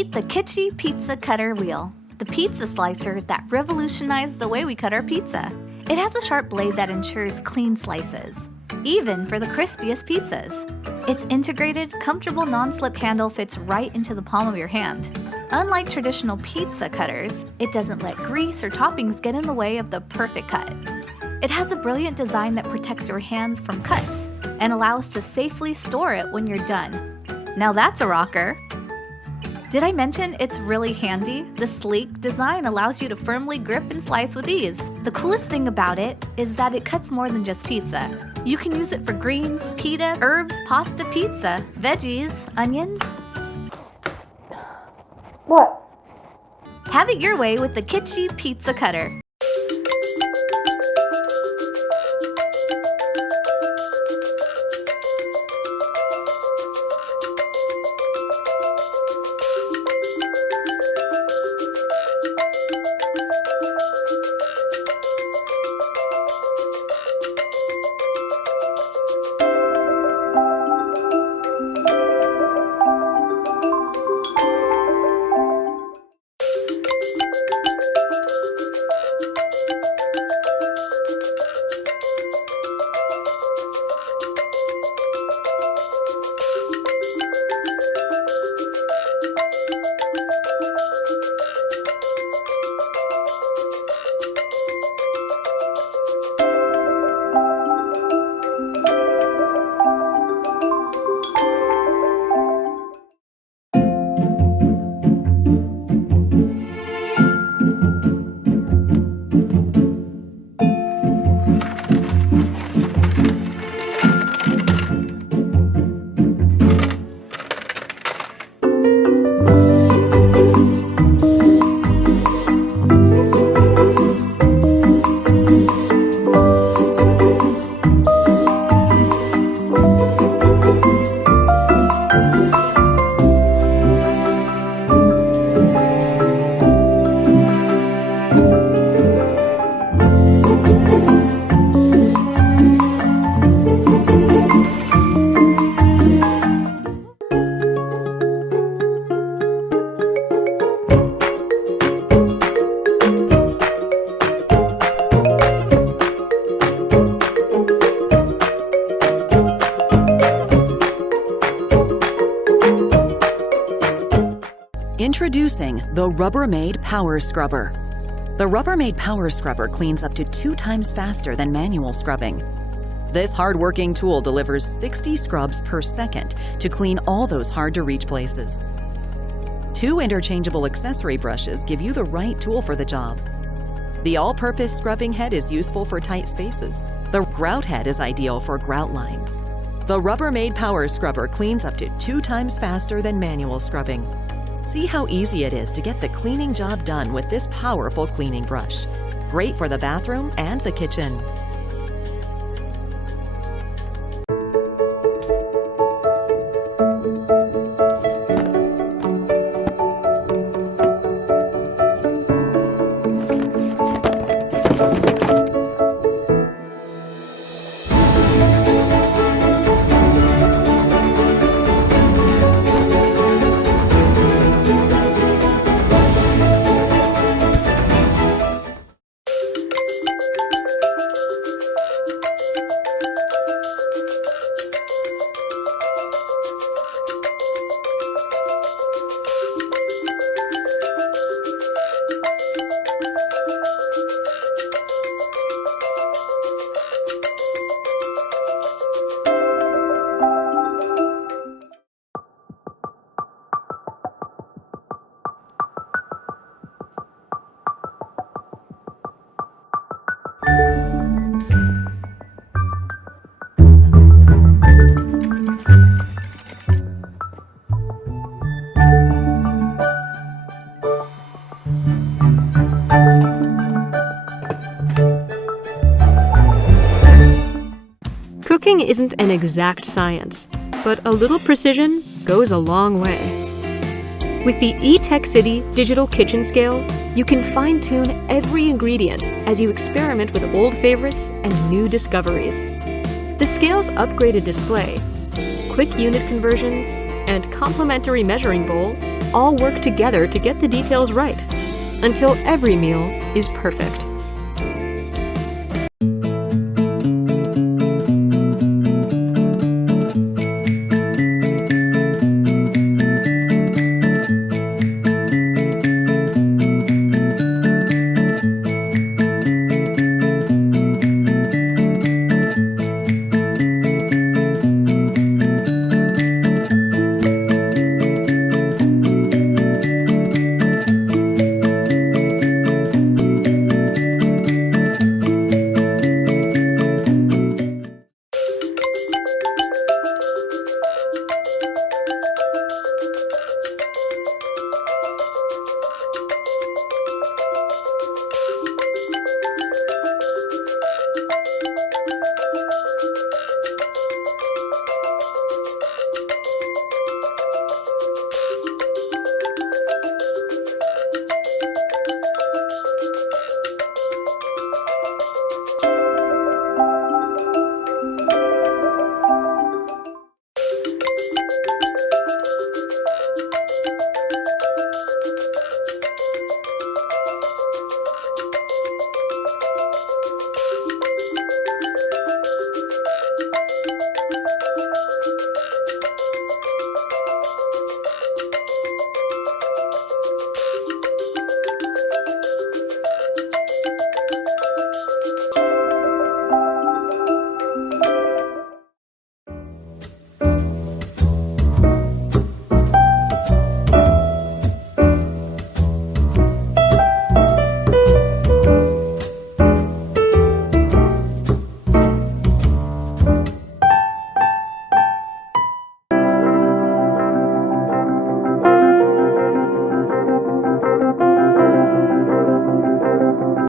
Meet the Kitchy Pizza Cutter Wheel, the pizza slicer that revolutionized the way we cut our pizza. It has a sharp blade that ensures clean slices, even for the crispiest pizzas. Its integrated, comfortable non-slip handle fits right into the palm of your hand. Unlike traditional pizza cutters, it doesn't let grease or toppings get in the way of the perfect cut. It has a brilliant design that protects your hands from cuts and allows to safely store it when you're done. Now that's a rocker! Did I mention it's really handy? The sleek design allows you to firmly grip and slice with ease. The coolest thing about it is that it cuts more than just pizza. You can use it for greens, pita, herbs, pasta, pizza, veggies, onions. What? Have it your way with the Kitchy Pizza Cutter. Introducing the Rubbermaid Power Scrubber. The Rubbermaid Power Scrubber cleans up to 2 times faster than manual scrubbing. This hard-working tool delivers 60 scrubs per second to clean all those hard-to-reach places. 2 interchangeable accessory brushes give you the right tool for the job. The all-purpose scrubbing head is useful for tight spaces. The grout head is ideal for grout lines. The Rubbermaid Power Scrubber cleans up to 2 times faster than manual scrubbing. See how easy it is to get the cleaning job done with this powerful cleaning brush. Great for the bathroom and the kitchen. Cooking isn't an exact science, but a little precision goes a long way. With the ETEKCITY digital kitchen scale, you can fine-tune every ingredient as you experiment with old favorites and new discoveries. The scale's upgraded display, quick unit conversions, and complementary measuring bowl all work together to get the details right, until every meal is perfect.